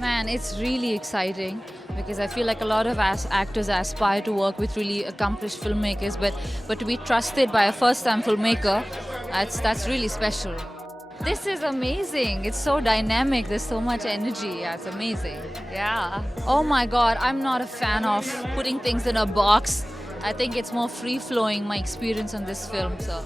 Man, it's really exciting because I feel like a lot of actors aspire to work with really accomplished filmmakers, but to be trusted by a first-time filmmaker, that's really special. This is amazing. It's so dynamic. There's so much energy. Yeah, it's amazing. Yeah. Oh my God, I'm not a fan of putting things in a box. I think it's more free-flowing, my experience on this film. So